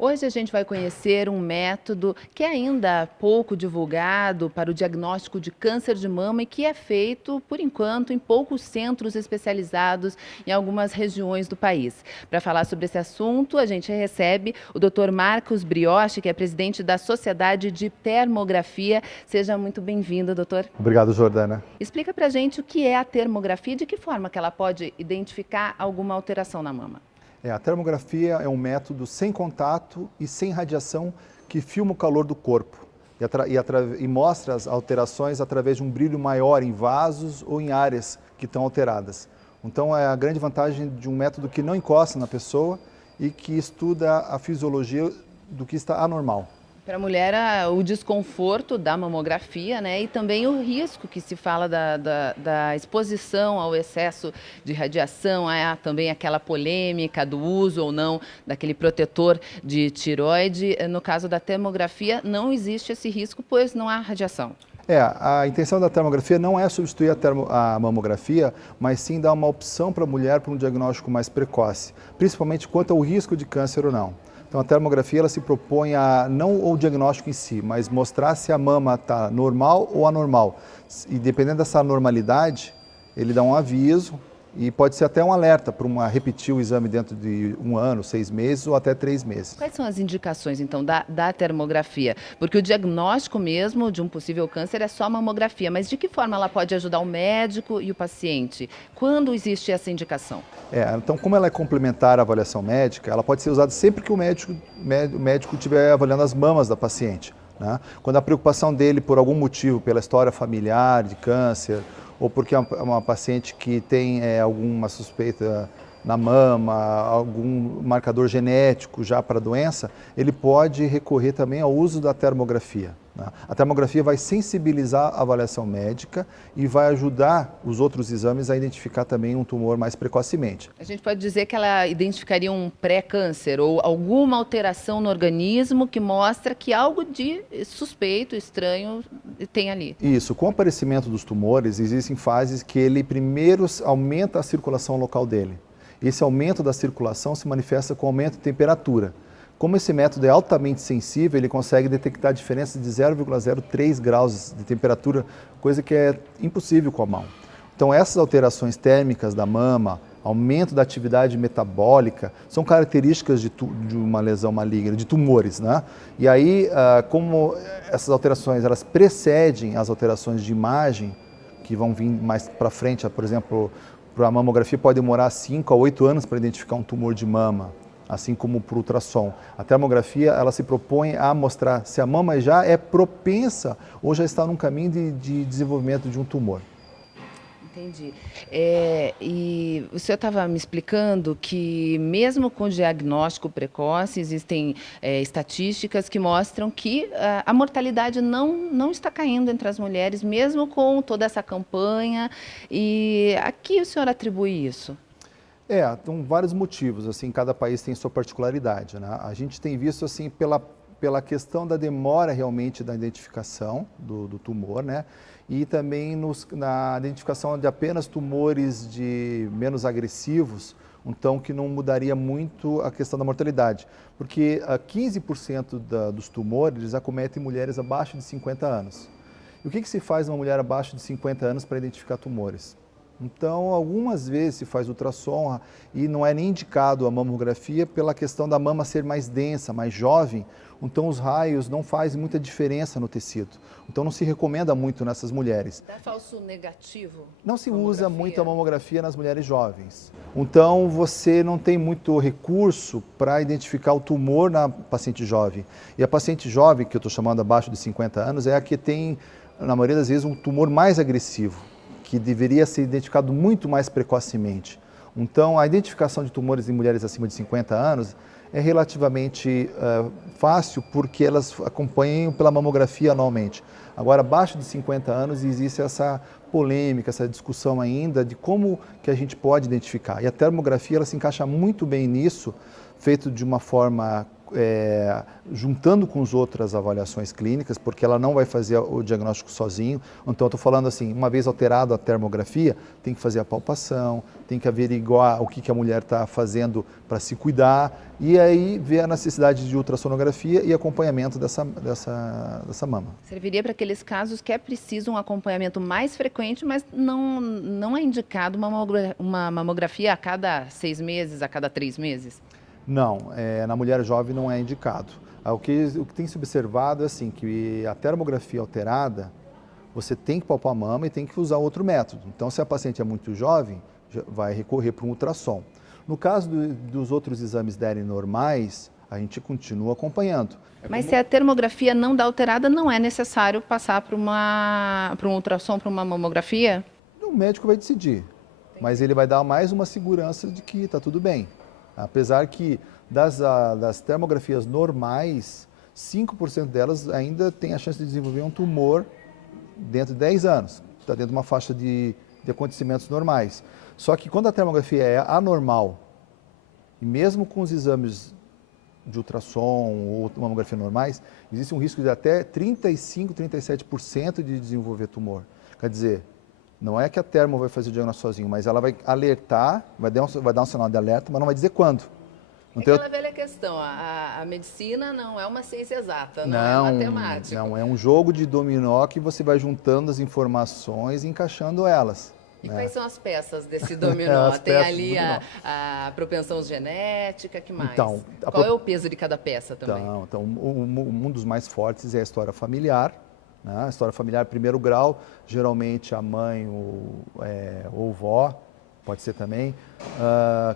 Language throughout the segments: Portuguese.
Hoje a gente vai conhecer um método que é ainda pouco divulgado para o diagnóstico de câncer de mama e que é feito, por enquanto, em poucos centros especializados em algumas regiões do país. Para falar sobre esse assunto, a gente recebe o Dr. Marcos Brioche, que é presidente da Sociedade de Termografia. Seja muito bem-vindo, doutor. Obrigado, Jordana. Explica para a gente o que é a termografia e de que forma que ela pode identificar alguma alteração na mama. A termografia é um método sem contato e sem radiação que filma o calor do corpo e mostra as alterações através de um brilho maior em vasos ou em áreas que estão alteradas. Então é a grande vantagem de um método que não encosta na pessoa e que estuda a fisiologia do que está anormal. Para a mulher, o desconforto da mamografia, né? E também o risco que se fala da exposição ao excesso de radiação, também aquela polêmica do uso ou não daquele protetor de tireoide. No caso da termografia, não existe esse risco, pois não há radiação. A intenção da termografia não é substituir a mamografia, mas sim dar uma opção para a mulher para um diagnóstico mais precoce, principalmente quanto ao risco de câncer ou não. Então a termografia ela se propõe a não o diagnóstico em si, mas mostrar se a mama está normal ou anormal. E dependendo dessa normalidade, ele dá um aviso e pode ser até um alerta para repetir o exame dentro de 1 ano, 6 meses ou até 3 meses. Quais são as indicações, então, da termografia? Porque o diagnóstico mesmo de um possível câncer é só a mamografia, mas de que forma ela pode ajudar o médico e o paciente? Quando existe essa indicação? Então, como ela é complementar à avaliação médica, ela pode ser usada sempre que o médico estiver avaliando as mamas da paciente, né? Quando a preocupação dele, por algum motivo, pela história familiar de câncer, ou porque é uma paciente que tem alguma suspeita na mama, algum marcador genético já para a doença, ele pode recorrer também ao uso da termografia, né? A termografia vai sensibilizar a avaliação médica e vai ajudar os outros exames a identificar também um tumor mais precocemente. A gente pode dizer que ela identificaria um pré-câncer ou alguma alteração no organismo que mostra que algo de suspeito, estranho, tem ali. Isso, com o aparecimento dos tumores, existem fases que ele primeiro aumenta a circulação local dele. Esse aumento da circulação se manifesta com aumento de temperatura. Como esse método é altamente sensível, ele consegue detectar diferenças de 0,03 graus de temperatura, coisa que é impossível com a mão. Então essas alterações térmicas da mama, aumento da atividade metabólica, são características de uma lesão maligna, de tumores, né? E aí, como essas alterações elas precedem as alterações de imagem, que vão vir mais para frente, por exemplo, a mamografia pode demorar 5 a 8 anos para identificar um tumor de mama, assim como para o ultrassom. A termografia ela se propõe a mostrar se a mama já é propensa ou já está num caminho de desenvolvimento de um tumor. Entendi. E o senhor estava me explicando que mesmo com diagnóstico precoce, existem estatísticas que mostram que a mortalidade não está caindo entre as mulheres, mesmo com toda essa campanha. E a que o senhor atribui isso? Tem vários motivos, assim, cada país tem sua particularidade, né? A gente tem visto, assim, pela questão da demora realmente da identificação do tumor, né? E também na identificação de apenas tumores menos agressivos, então que não mudaria muito a questão da mortalidade, porque 15% dos tumores acometem mulheres abaixo de 50 anos. E o que se faz numa mulher abaixo de 50 anos para identificar tumores? Então, algumas vezes se faz ultrassom e não é nem indicado a mamografia pela questão da mama ser mais densa, mais jovem, então os raios não fazem muita diferença no tecido. Então não se recomenda muito nessas mulheres. Dá falso negativo? Não se usa muito a mamografia nas mulheres jovens. Então você não tem muito recurso para identificar o tumor na paciente jovem. E a paciente jovem, que eu estou chamando abaixo de 50 anos, é a que tem, na maioria das vezes, um tumor mais agressivo, que deveria ser identificado muito mais precocemente. Então, a identificação de tumores em mulheres acima de 50 anos é relativamente fácil, porque elas acompanham pela mamografia anualmente. Agora, abaixo de 50 anos, existe essa polêmica, essa discussão ainda de como que a gente pode identificar. E a termografia ela se encaixa muito bem nisso, feito de uma forma juntando com as outras avaliações clínicas, porque ela não vai fazer o diagnóstico sozinho. Então, eu estou falando assim, uma vez alterada a termografia, tem que fazer a palpação, tem que averiguar o que a mulher está fazendo para se cuidar, e aí ver a necessidade de ultrassonografia e acompanhamento dessa mama. Serviria para aqueles casos que é preciso um acompanhamento mais frequente, mas não é indicado uma mamografia a cada 6 meses, a cada 3 meses? Não, na mulher jovem não é indicado. O que tem se observado é assim, que a termografia alterada, você tem que palpar a mama e tem que usar outro método. Então, se a paciente é muito jovem, vai recorrer para um ultrassom. No caso dos outros exames derem normais, a gente continua acompanhando. Mas se a termografia não dá alterada, não é necessário passar para um ultrassom, para uma mamografia? O médico vai decidir, mas ele vai dar mais uma segurança de que está tudo bem. Apesar que das termografias normais, 5% delas ainda tem a chance de desenvolver um tumor dentro de 10 anos. Está dentro de uma faixa de acontecimentos normais. Só que quando a termografia é anormal, e mesmo com os exames de ultrassom ou mamografia normais, existe um risco de até 35%, 37% de desenvolver tumor. Quer dizer, não é que a termo vai fazer o diagnóstico sozinho, mas ela vai alertar, vai dar um sinal de alerta, mas não vai dizer quando. Então, aquela velha questão, a medicina não é uma ciência exata, não é matemática. Não, é um jogo de dominó que você vai juntando as informações e encaixando elas. E quais são as peças desse dominó? Tem ali a propensão genética, que mais? Então, qual é o peso de cada peça também? Então um dos mais fortes é a história familiar. Né? A história familiar, primeiro grau, geralmente a mãe ou vó, pode ser também,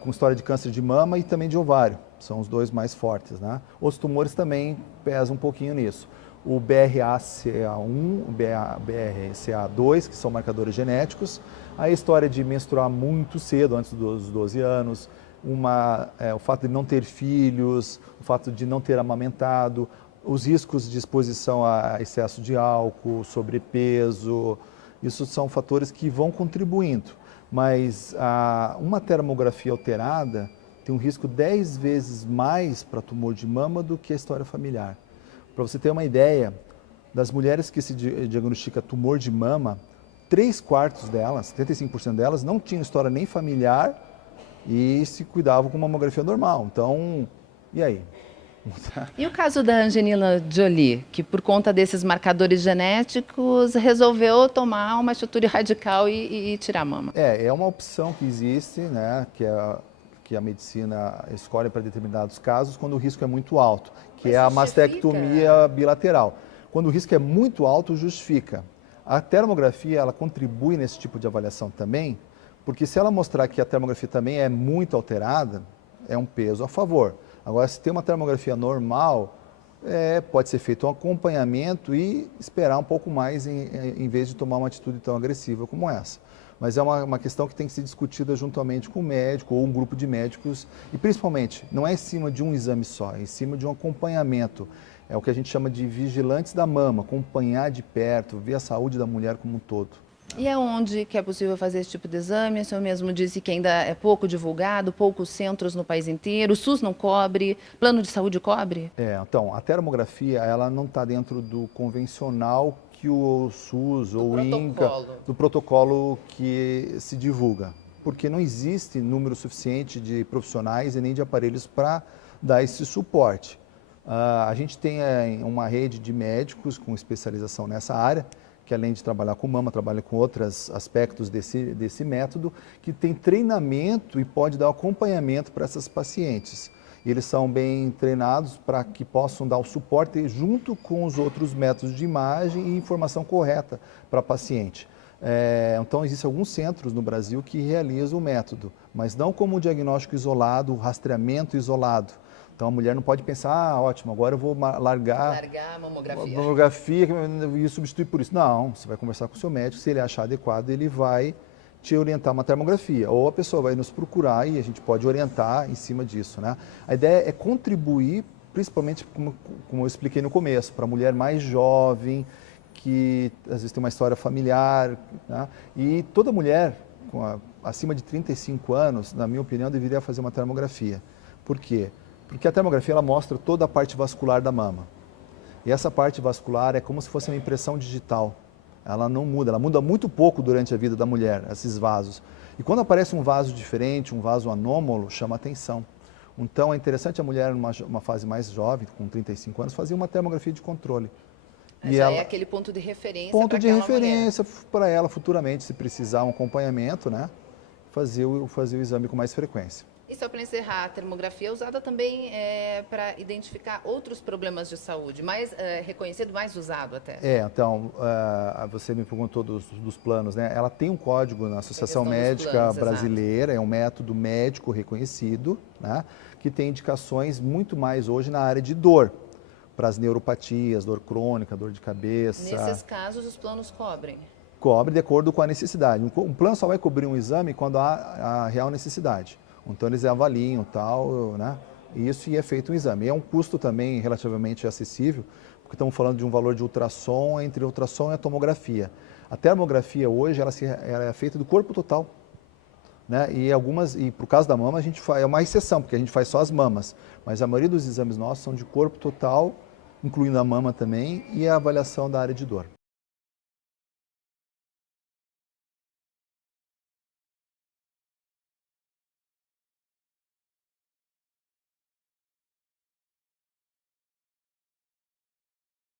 com história de câncer de mama e também de ovário, são os dois mais fortes. Né? Os tumores também pesam um pouquinho nisso. O BRCA1, o BRCA2, que são marcadores genéticos, a história de menstruar muito cedo, antes dos 12 anos, o fato de não ter filhos, o fato de não ter amamentado, os riscos de exposição a excesso de álcool, sobrepeso, isso são fatores que vão contribuindo. Mas uma termografia alterada tem um risco 10 vezes mais para tumor de mama do que a história familiar. Para você ter uma ideia, das mulheres que se diagnostica tumor de mama, 3/4 delas, 75% delas, não tinham história nem familiar e se cuidavam com uma mamografia normal. Então, e aí? E o caso da Angelina Jolie, que por conta desses marcadores genéticos resolveu tomar uma atitude radical e tirar a mama? É uma opção que existe, né, que a medicina escolhe para determinados casos quando o risco é muito alto, que é a mastectomia bilateral. Quando o risco é muito alto, justifica. A termografia, ela contribui nesse tipo de avaliação também, porque se ela mostrar que a termografia também é muito alterada, é um peso a favor. Agora, se tem uma termografia normal, pode ser feito um acompanhamento e esperar um pouco mais em vez de tomar uma atitude tão agressiva como essa. Mas é uma questão que tem que ser discutida juntamente com o médico ou um grupo de médicos e, principalmente, não é em cima de um exame só, é em cima de um acompanhamento. É o que a gente chama de vigilantes da mama, acompanhar de perto, ver a saúde da mulher como um todo. E aonde que é possível fazer esse tipo de exame? O senhor mesmo disse que ainda é pouco divulgado, poucos centros no país inteiro, o SUS não cobre, plano de saúde cobre? Então, a termografia, ela não está dentro do convencional que o SUS ou o INCA, do protocolo que se divulga, porque não existe número suficiente de profissionais e nem de aparelhos para dar esse suporte. A gente tem uma rede de médicos com especialização nessa área, que além de trabalhar com mama, trabalha com outros aspectos desse método, que tem treinamento e pode dar acompanhamento para essas pacientes. Eles são bem treinados para que possam dar o suporte junto com os outros métodos de imagem e informação correta para a paciente. Então, existem alguns centros no Brasil que realizam o método, mas não como um diagnóstico isolado, um rastreamento isolado. Então, a mulher não pode pensar, ótimo, agora eu vou largar a mamografia e substituir por isso. Não, você vai conversar com o seu médico, se ele achar adequado, ele vai te orientar uma termografia. Ou a pessoa vai nos procurar e a gente pode orientar em cima disso. Né? A ideia é contribuir, principalmente, como eu expliquei no começo, para a mulher mais jovem, que às vezes tem uma história familiar. Né? E toda mulher acima de 35 anos, na minha opinião, deveria fazer uma termografia. Por quê? Porque a termografia ela mostra toda a parte vascular da mama. E essa parte vascular é como se fosse uma impressão digital. Ela não muda, ela muda muito pouco durante a vida da mulher, esses vasos. E quando aparece um vaso diferente, um vaso anômalo, chama atenção. Então é interessante a mulher, numa fase mais jovem, com 35 anos, fazer uma termografia de controle. E já é aquele ponto de referência ponto de referência mulher. para ela futuramente, se precisar um acompanhamento, né, fazer o exame com mais frequência. E só para encerrar, a termografia é usada também para identificar outros problemas de saúde, mais reconhecido, mais usado até. Então, você me perguntou dos planos, né? Ela tem um código na Associação Médica planos, Brasileira, é um método médico reconhecido, né? Que tem indicações muito mais hoje na área de dor, para as neuropatias, dor crônica, dor de cabeça. Nesses casos, os planos cobrem? Cobre de acordo com a necessidade. Um plano só vai cobrir um exame quando há a real necessidade. Então eles avaliam tal, né? Isso e é feito um exame. É um custo também relativamente acessível, porque estamos falando de um valor de ultrassom, entre ultrassom e a tomografia. A termografia hoje ela é feita do corpo total, né? E por caso da mama a gente é uma exceção, porque a gente faz só as mamas, mas a maioria dos exames nossos são de corpo total, incluindo a mama também, e a avaliação da área de dor.